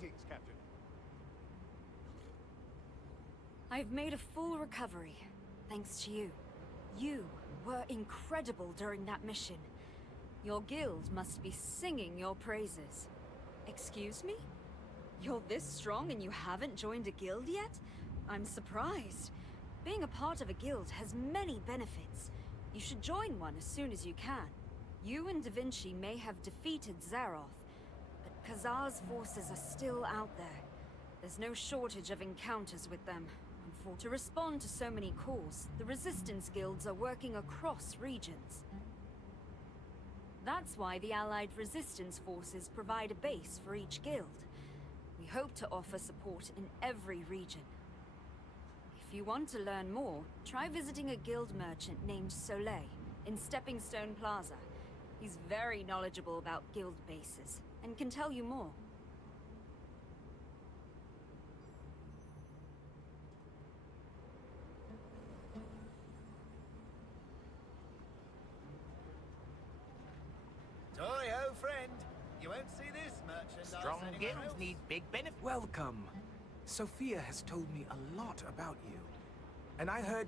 Greetings, Captain. I've made a full recovery, thanks to you. You were incredible during that mission. Your guild must be singing your praises. Excuse me? You're this strong and you haven't joined a guild yet? I'm surprised. Being a part of a guild has many benefits. You should join one as soon as you can. You and Da Vinci may have defeated Zaroth, but Khazar's forces are still out there. There's no shortage of encounters with them. To respond to so many calls, the resistance guilds are working across regions. That's why the Allied resistance forces provide a base for each guild. We hope to offer support in every region. If you want to learn more, try visiting a guild merchant named Soleil in Stepping Stone Plaza. He's very knowledgeable about guild bases and can tell you more. Toy-ho, friend. You won't see this merchandise Strong anywhere guilds else. need big benefits. Welcome. Sophia has told me a lot about you. And I heard,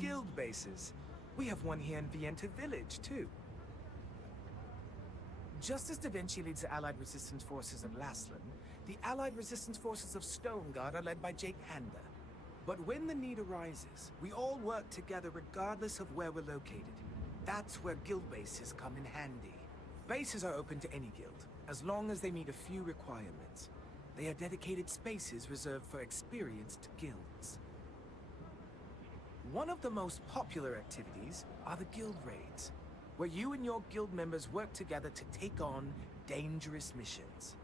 guild bases. We have one here in Vienta Village, too. Just as Da Vinci leads the Allied resistance forces of Laslan, the Allied resistance forces of Stoneguard are led by Jake Hander. But when the need arises, we all work together regardless of where we're located. That's where guild bases come in handy. Bases are open to any guild, as long as they meet a few requirements. They are dedicated spaces reserved for experienced guilds. One of the most popular activities are the guild raids, where you and your guild members work together to take on dangerous missions.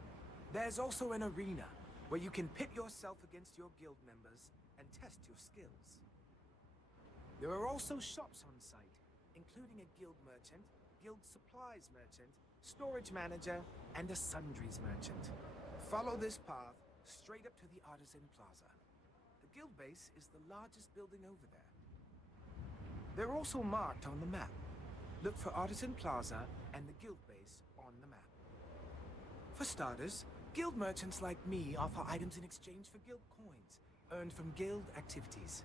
There's also an arena, where you can pit yourself against your guild members and test your skills. There are also shops on site, including a guild merchant, guild supplies merchant, storage manager, and a sundries merchant. Follow this path straight up to the Artisan Plaza. The guild base is the largest building over there. They're also marked on the map. Look for Artisan Plaza and the guild base on the map. For starters, guild merchants like me offer items in exchange for guild coins, earned from guild activities.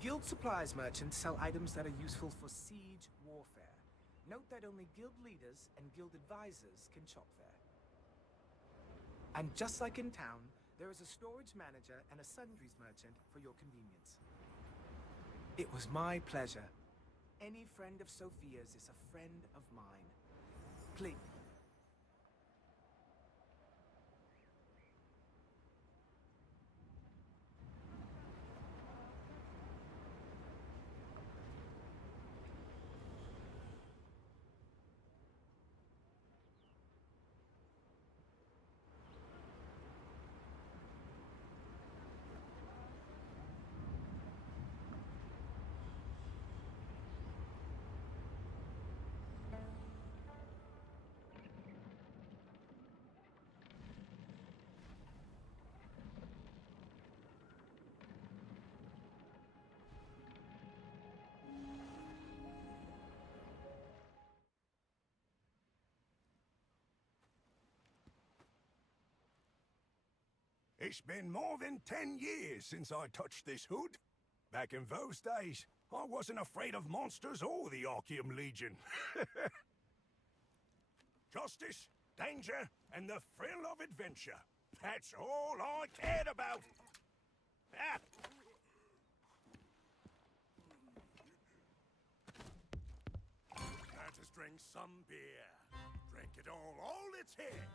Guild supplies merchants sell items that are useful for siege warfare. Note that only guild leaders and guild advisors can shop there. And just like in town, there is a storage manager and a sundries merchant for your convenience. It was my pleasure. Any friend of Sophia's is a friend of mine. Please. It's been more than 10 years since I touched this hood. Back in those days, I wasn't afraid of monsters or the Archeum Legion. Justice, danger, and the thrill of adventure. That's all I cared about. Ah. Let us drink some beer. Drink it all it's here.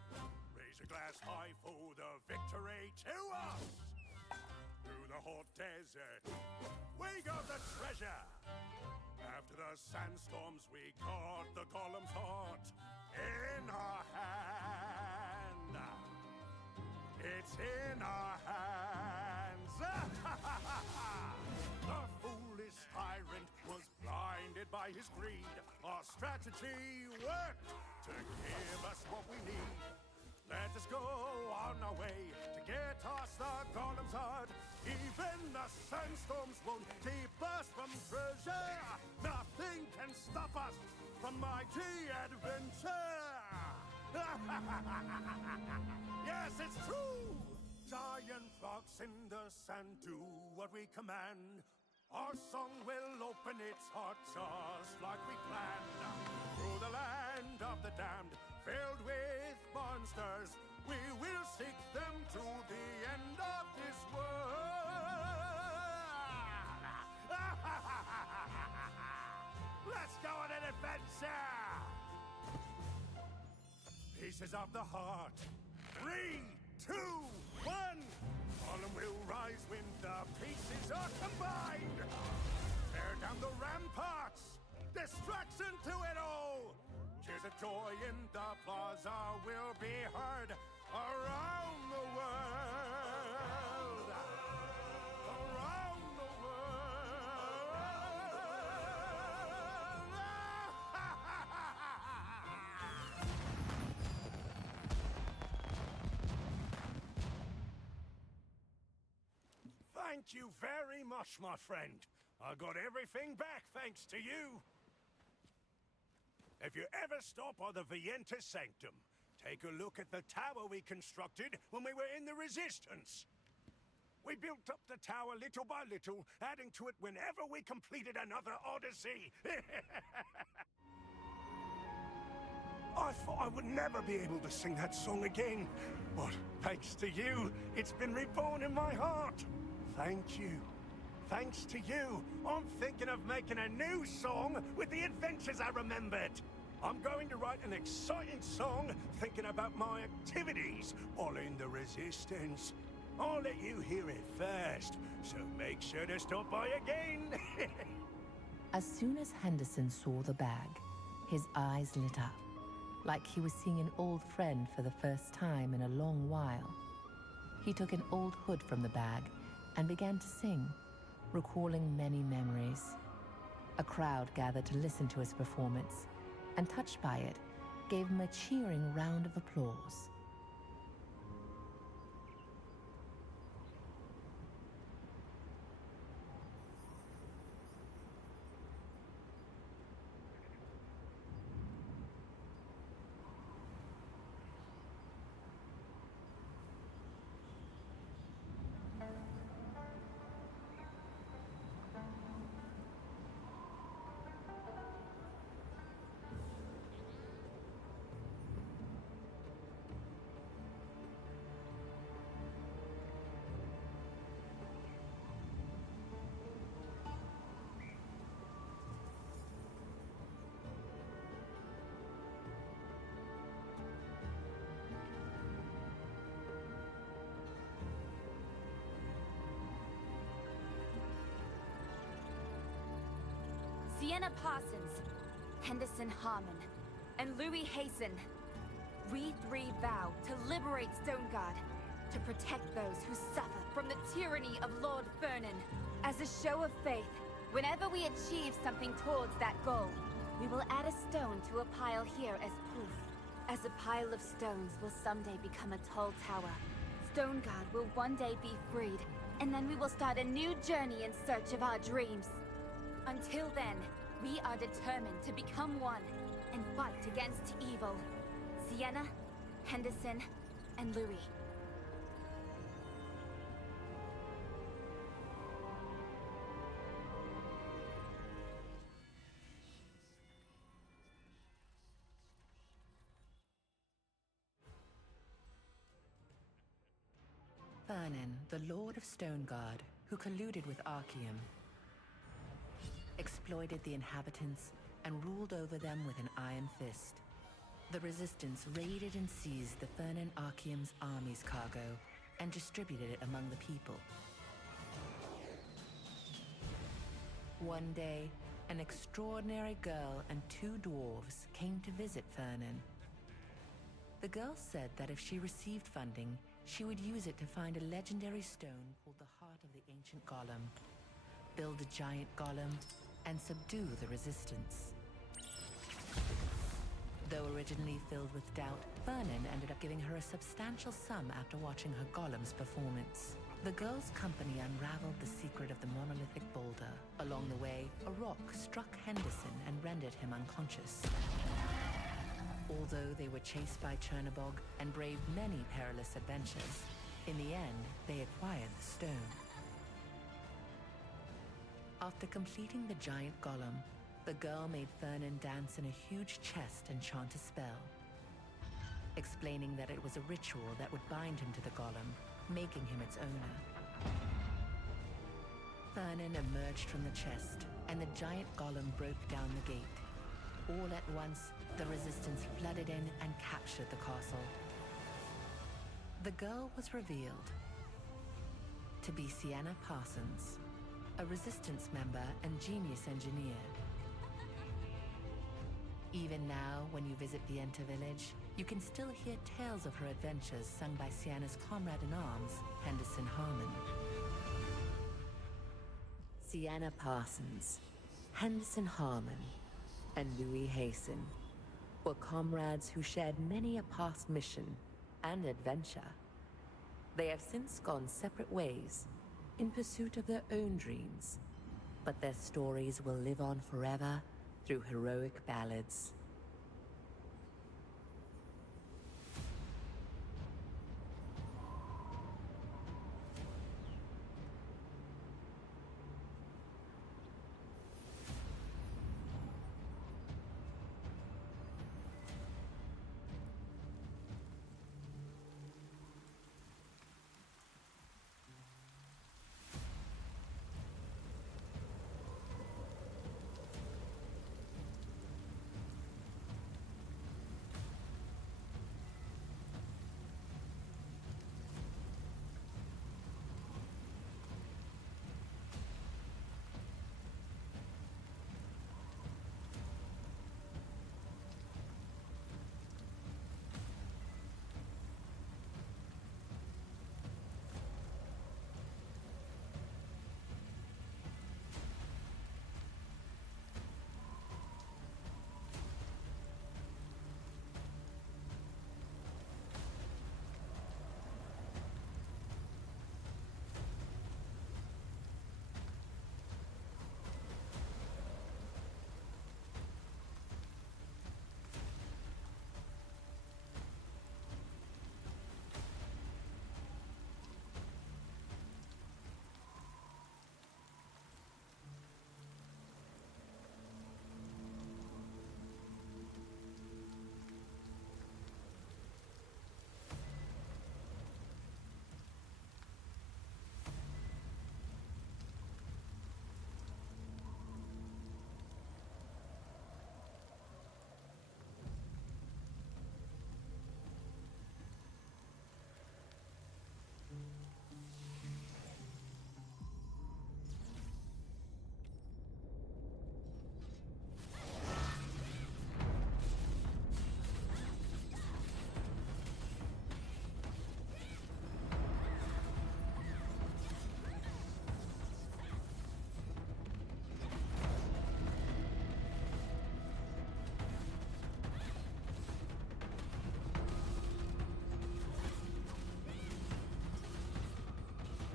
Raise a glass high for the victory to us. Through the hot desert, we got the treasure. After the sandstorms, we caught the golem's heart in our hand. It's in our hands. The foolish tyrant was blinded by his greed. Our strategy worked to give us what we need. Let us go on our way to get us the golem's heart. Even the sandstorms won't keep us from treasure. Nothing can stop us from mighty adventure. Yes, it's true! Giant rocks in the sand do what we command. Our song will open its heart just like we planned. Through the land of the damned, filled with monsters, we will seek them to the end of this world. Let's go on an adventure! Pieces of the heart. 3, 2, 1. Column will rise when the pieces are combined. Tear down the ramparts. Destruction to it all. Cheers of joy in the plaza will be heard around the world. Around the Thank you very much, my friend. I got everything back thanks to you. If you ever stop by the Vientus Sanctum, take a look at the tower we constructed when we were in the Resistance. We built up the tower little by little, adding to it whenever we completed another odyssey. I thought I would never be able to sing that song again, but thanks to you, it's been reborn in my heart. Thank you. Thanks to you, I'm thinking of making a new song with the adventures I remembered. I'm going to write an exciting song thinking about my activities while in the Resistance. I'll let you hear it first, so make sure to stop by again. As soon as Henderson saw the bag, his eyes lit up, like he was seeing an old friend for the first time in a long while. He took an old hood from the bag and began to sing, recalling many memories. A crowd gathered to listen to his performance, and touched by it, gave him a cheering round of applause. Sienna Parsons, Henderson Harmon, and Louis Hasten. We three vow to liberate Stoneguard, to protect those who suffer from the tyranny of Lord Vernon. As a show of faith, whenever we achieve something towards that goal, we will add a stone to a pile here as proof. As a pile of stones will someday become a tall tower, Stoneguard will one day be freed, and then we will start a new journey in search of our dreams. Until then, we are determined to become one and fight against evil. Sienna, Henderson, and Louis. Vernon, the Lord of Stoneguard, who colluded with Archeum, exploited the inhabitants and ruled over them with an iron fist. The Resistance raided and seized the Vernon Archeum's army's cargo and distributed it among the people. One day, an extraordinary girl and 2 dwarves came to visit Vernon. The girl said that if she received funding, she would use it to find a legendary stone called the Heart of the Ancient Golem, build a giant golem, and subdue the Resistance. Though originally filled with doubt, Vernon ended up giving her a substantial sum after watching her golem's performance. The girl's company unraveled the secret of the monolithic boulder. Along the way, a rock struck Henderson and rendered him unconscious. All Although they were chased by Chernobog and braved many perilous adventures, in the end, they acquired the stone. After completing the giant golem, the girl made Fernan dance in a huge chest and chant a spell, explaining that it was a ritual that would bind him to the golem, making him its owner. Fernan emerged from the chest, and the giant golem broke down the gate. All at once, the resistance flooded in and captured the castle. The girl was revealed to be Sienna Parsons, a resistance member and genius engineer. Even now, when you visit the Enter village, you can still hear tales of her adventures sung by Sienna's comrade-in-arms, Henderson Harmon. Sienna Parsons, Henderson Harmon, and Louis Hasten were comrades who shared many a past mission and adventure. They have since gone separate ways in pursuit of their own dreams, but their stories will live on forever through heroic ballads.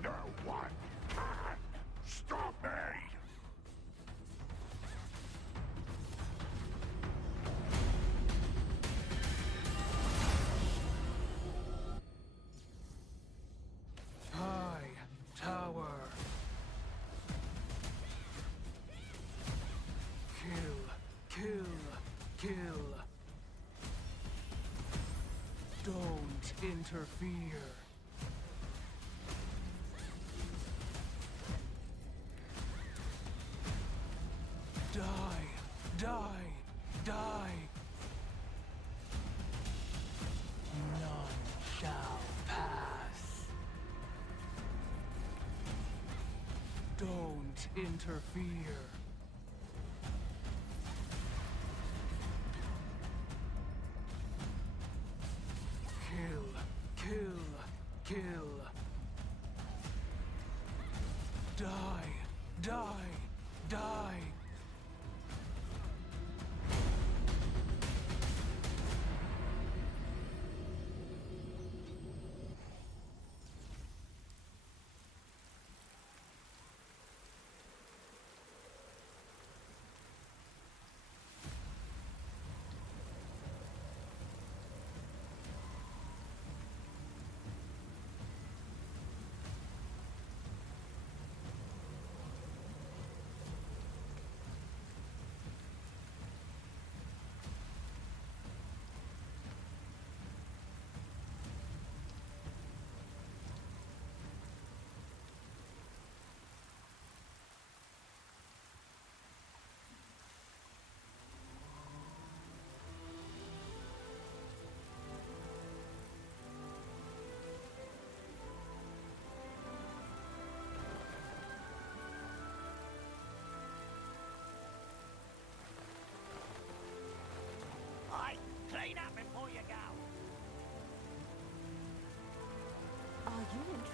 No one can stop me! High tower. Kill. Don't interfere. Die. None shall pass. Don't interfere. Kill. Die.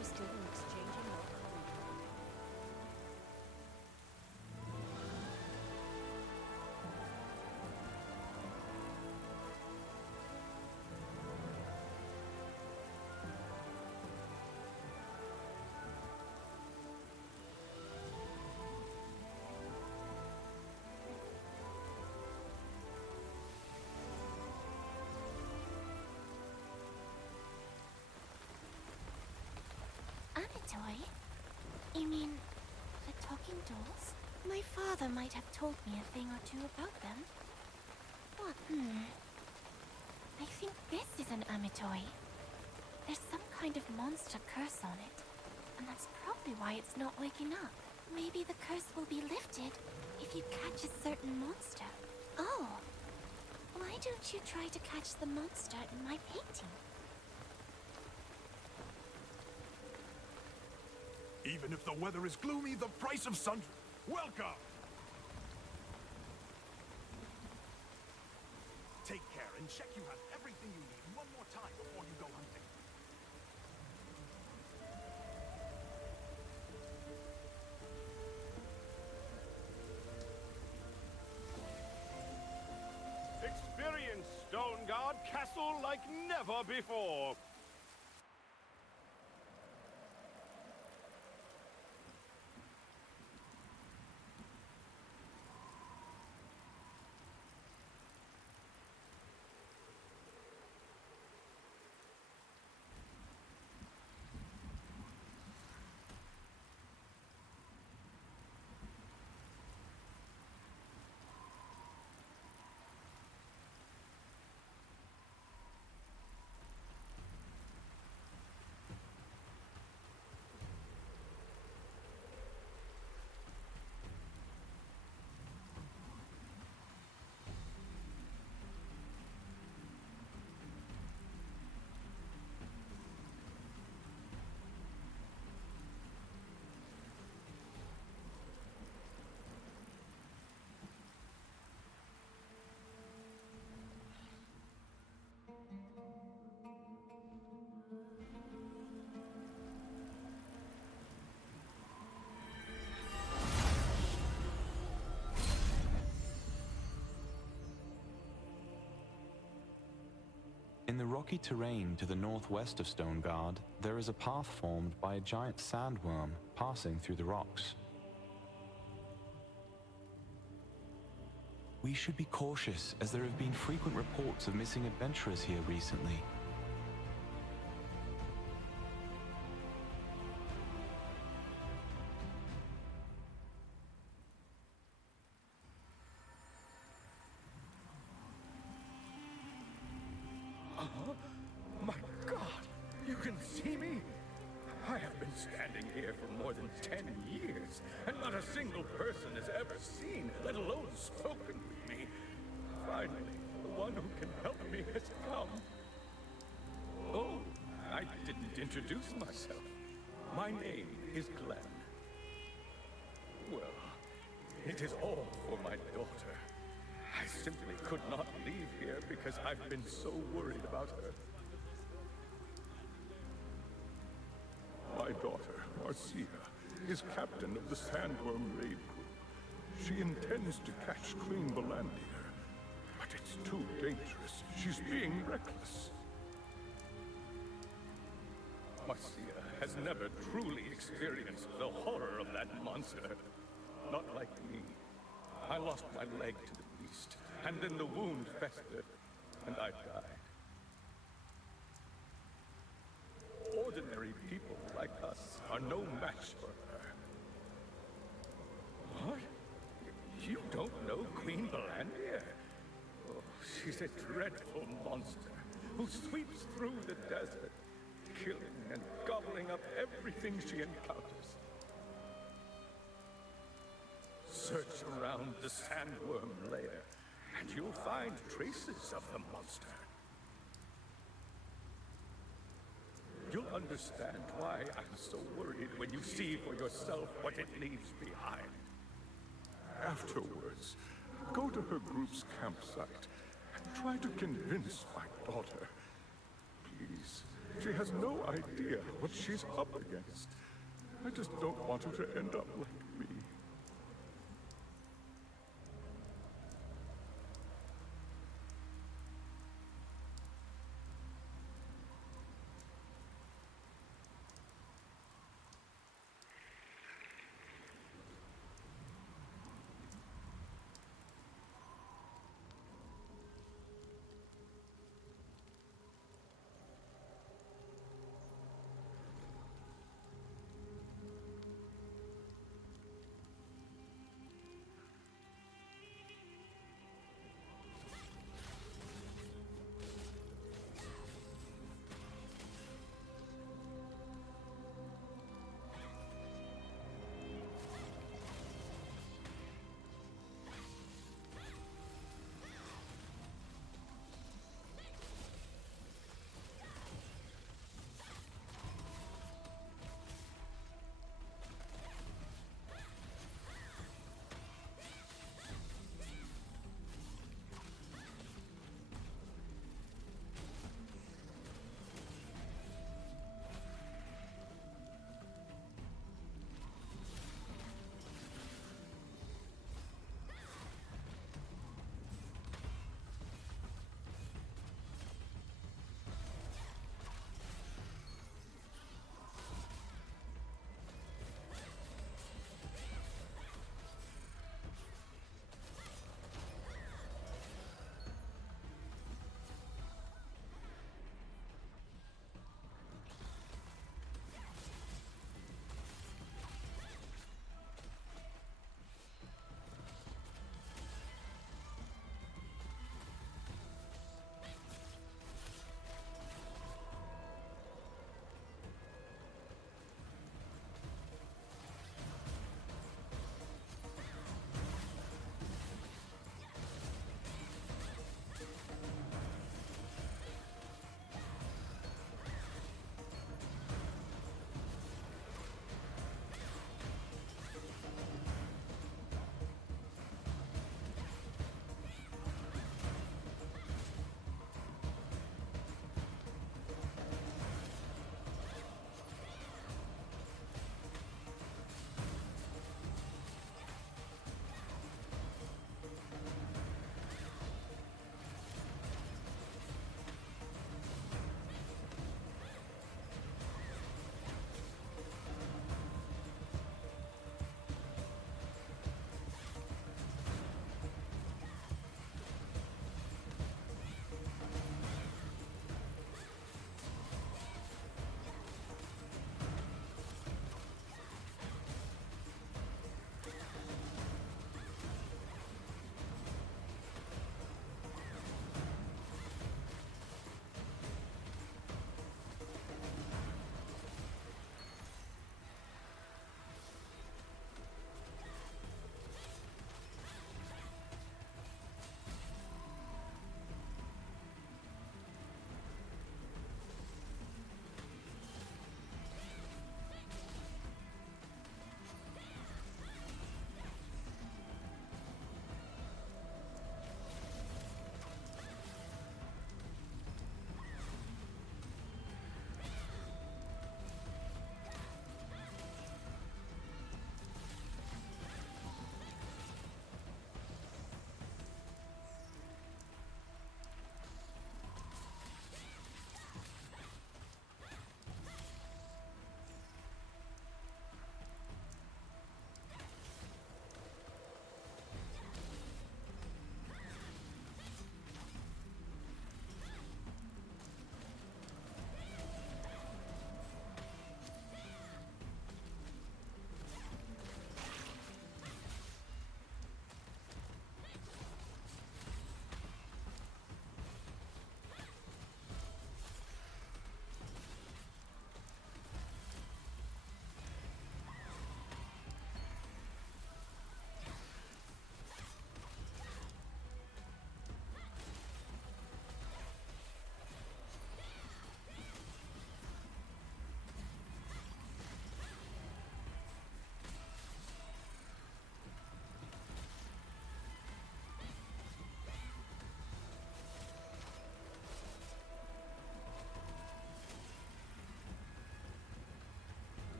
interested in exchanging our Amatoy? You mean the talking dolls? My father might have told me a thing or two about them. What? I think this is an Amatoy. There's some kind of monster curse on it, and that's probably why it's not waking up. Maybe the curse will be lifted if you catch a certain monster. Oh, why don't you try to catch the monster in my painting? Even if the weather is gloomy, the price of sun... Welcome! Take care and check you have everything you need one more time before you go hunting. Experience Stone Guard Castle like never before. In the rocky terrain to the northwest of Stone Guard, there is a path formed by a giant sandworm passing through the rocks. We should be cautious, as there have been frequent reports of missing adventurers here recently. My God! You can see me? I have been standing here for more than 10 years, and not a single person has ever seen, let alone spoken with me. Finally, the one who can help me has come. Oh, I didn't introduce myself. My name is Glenn. Well, it is all for my daughter. I simply could not leave here because I've been so worried about her. My daughter, Marcia, is captain of the Sandworm Raid Group. She intends to catch Queen Valandia, but it's too dangerous. She's being reckless. Marcia has never truly experienced the horror of that monster. Not like me. I lost my leg to the beast, and then the wound festered, and I died. Ordinary people like us are no match for her. What? You don't know Queen Valandia? Oh, she's a dreadful monster who sweeps through the desert, killing and gobbling up everything she encounters. Search around the Sandworm lair, and you'll find traces of the monster. You'll understand why I'm so worried when you see for yourself what it leaves behind. Afterwards, go to her group's campsite and try to convince my daughter. Please, She has no idea what she's up against. I just don't want her to end up like me.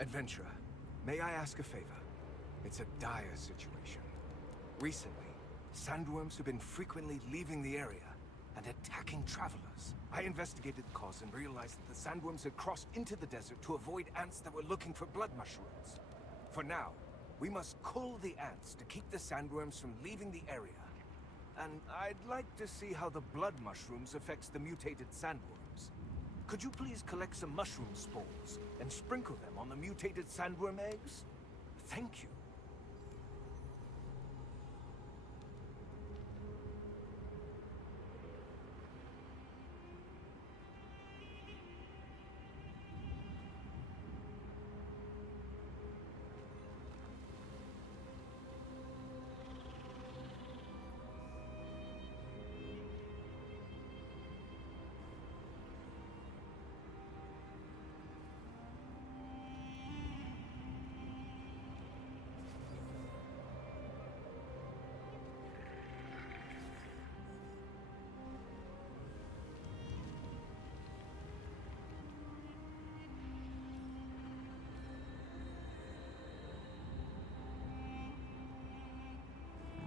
Adventurer, may I ask a favor? It's a dire situation. Recently, sandworms have been frequently leaving the area and attacking travelers. I investigated the cause and realized that the sandworms had crossed into the desert to avoid ants that were looking for blood mushrooms. For now, we must cull the ants to keep the sandworms from leaving the area. And I'd like to see how the blood mushrooms affects the mutated sandworms. Could you please collect some mushroom spores and sprinkle them on the mutated sandworm eggs? Thank you.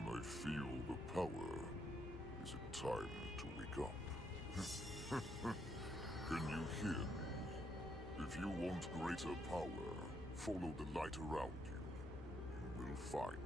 I feel the power. Is it time to wake up? Can you hear me? If you want greater power, follow the light around you. You will find